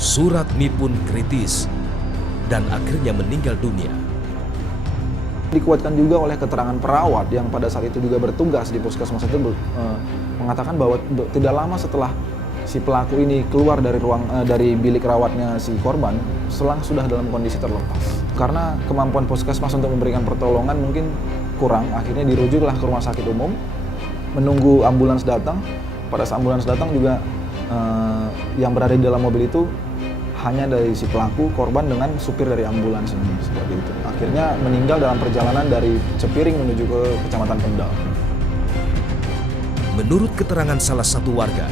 Suratmi pun kritis dan akhirnya meninggal dunia. Dikuatkan juga oleh keterangan perawat yang pada saat itu juga bertugas di puskesmas itu mengatakan bahwa tidak lama setelah si pelaku ini keluar dari dari bilik rawatnya si korban, selang sudah dalam kondisi terlepas. Karena kemampuan puskesmas untuk memberikan pertolongan mungkin kurang, akhirnya dirujuklah ke rumah sakit umum, menunggu ambulans datang. Pada saat ambulans datang juga yang berada di dalam mobil itu hanya dari si pelaku, korban dengan supir dari ambulans ini, seperti itu. Akhirnya meninggal dalam perjalanan dari Cepiring menuju ke Kecamatan Kendal. Menurut keterangan salah satu warga,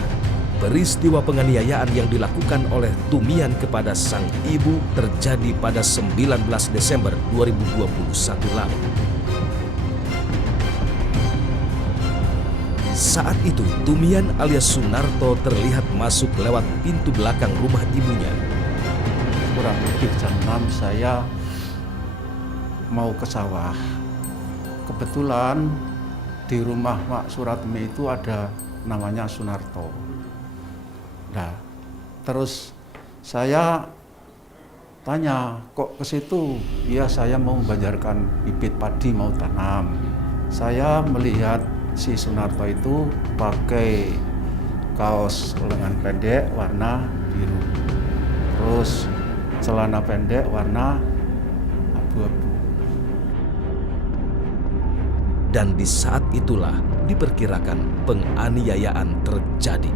peristiwa penganiayaan yang dilakukan oleh Tumian kepada sang ibu terjadi pada 19 Desember 2021 lalu. Saat itu, Tumian alias Sunarto terlihat masuk lewat pintu belakang rumah ibunya. Kurang lebih jam 6 saya mau ke sawah. Kebetulan di rumah Pak Suratmi itu ada namanya Sunarto. Nah, terus saya tanya, kok ke situ? Ya, saya mau membanjarkan bibit padi mau tanam. Saya melihat si Sunarto itu pakai kaos lengan pendek warna biru. Terus celana pendek warna abu-abu. Dan di saat itulah diperkirakan penganiayaan terjadi.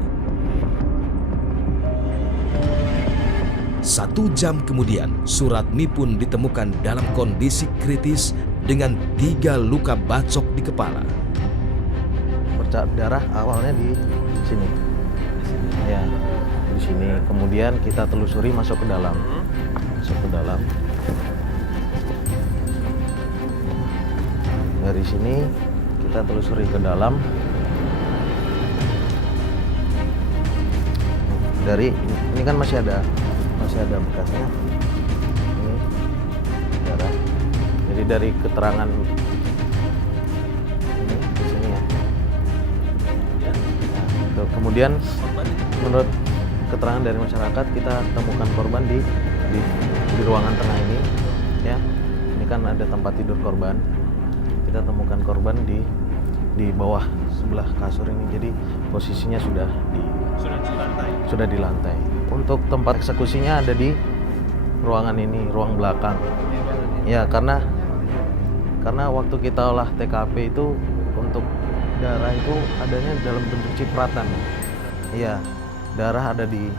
1 jam kemudian, Suratmi pun ditemukan dalam kondisi kritis dengan 3 luka bacok di kepala. Bercak darah awalnya di sini. Ya, di sini. Kemudian kita telusuri masuk ke dalam. Dari sini kita telusuri ke dalam. Dari ini kan masih ada bekasnya. Ini darah. Jadi dari keterangan ini di sini ya. Nah, kemudian menurut keterangan dari masyarakat kita temukan korban di ruangan tengah ini ya. Ini kan ada tempat tidur korban. Kita temukan korban di bawah sebelah kasur ini. Jadi posisinya sudah di lantai. Untuk tempat eksekusinya ada di ruangan ini, ruang belakang. Ya, karena waktu kita olah TKP itu untuk darah itu adanya dalam bentuk cipratan. Iya, darah ada di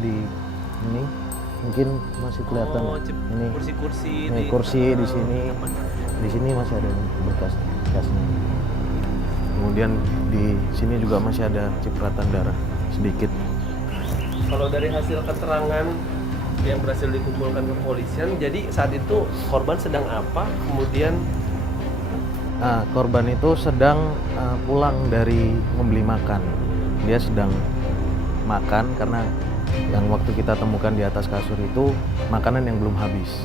ini, mungkin masih kelihatan. Ini kursi di sini. Di sini masih ada bekasnya. Kemudian di sini juga masih ada cipratan darah sedikit. Kalau dari hasil keterangan yang berhasil dikumpulkan kepolisian, jadi saat itu korban sedang apa? Kemudian korban itu sedang pulang dari membeli makan. Dia sedang makan karena yang waktu kita temukan di atas kasur itu makanan yang belum habis.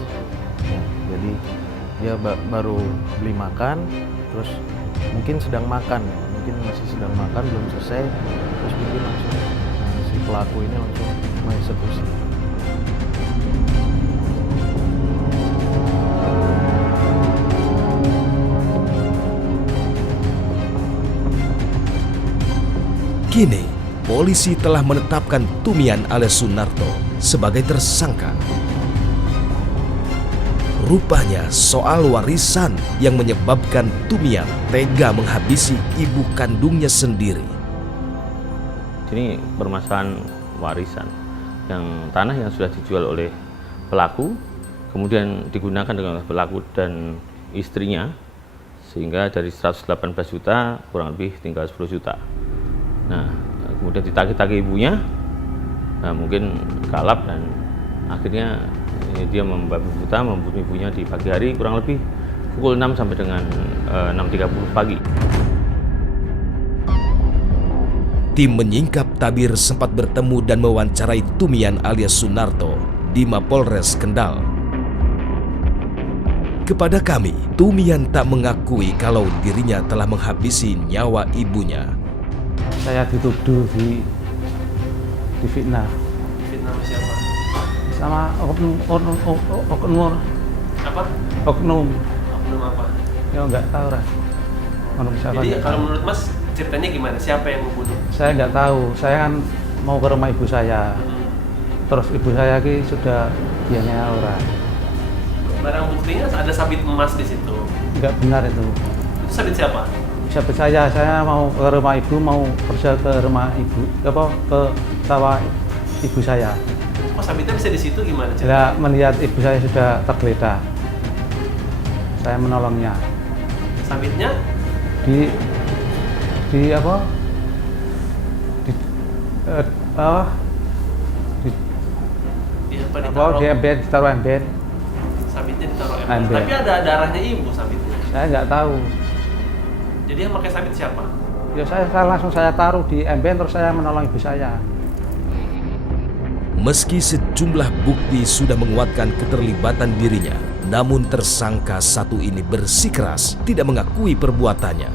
Ya, jadi dia baru beli makan, terus mungkin sedang makan, mungkin masih sedang makan belum selesai, terus mungkin langsung si pelaku ini langsung mengeksekusi. Kini, polisi telah menetapkan Tumian alias Sunarto sebagai tersangka. Rupanya soal warisan yang menyebabkan Tumian tega menghabisi ibu kandungnya sendiri. Ini permasalahan warisan, yang tanah yang sudah dijual oleh pelaku, kemudian digunakan dengan pelaku dan istrinya, sehingga dari 118 juta kurang lebih tinggal 10 juta. Nah, kemudian ditagih-tagih ibunya, nah mungkin kalap dan akhirnya dia membabi buta membunuh ibunya di pagi hari kurang lebih pukul 6 sampai dengan 6.30 pagi. Tim menyingkap tabir sempat bertemu dan mewawancarai Tumian alias Sunarto di Mapolres Kendal. Kepada kami, Tumian tak mengakui kalau dirinya telah menghabisi nyawa ibunya. Saya dituduh di fitnah. Nama siapa? Sama oknum Apa? oknum Oknum apa? ya nggak tahu lah. Oknum siapa? Jadi nggak kalau tahu. menurut Mas ceritanya gimana? Siapa yang membunuh? Saya nggak tahu. Saya kan mau ke rumah ibu saya. Terus ibu saya ki sudah dianiaya orang. Barang buktinya ada sabit emas di situ. Nggak benar itu. Itu sabit siapa? Siapa saya mau ke rumah ibu, mau kerja ke rumah ibu, ke sawah ibu saya. Kok sabitnya bisa di situ gimana? Saya melihat ibu saya sudah tergeletak. Saya menolongnya. Sabitnya Di apa? Di di apa apa ditaruh? di ember, ditaruh ember. Sabitnya ditaruh ember. Ember. Tapi ada darahnya ibu sabitnya. Saya nggak tahu. Jadi yang pakai sabit siapa? Ya saya langsung saya taruh di ember terus saya menolong ibu saya. Meski sejumlah bukti sudah menguatkan keterlibatan dirinya, namun tersangka satu ini bersikeras tidak mengakui perbuatannya.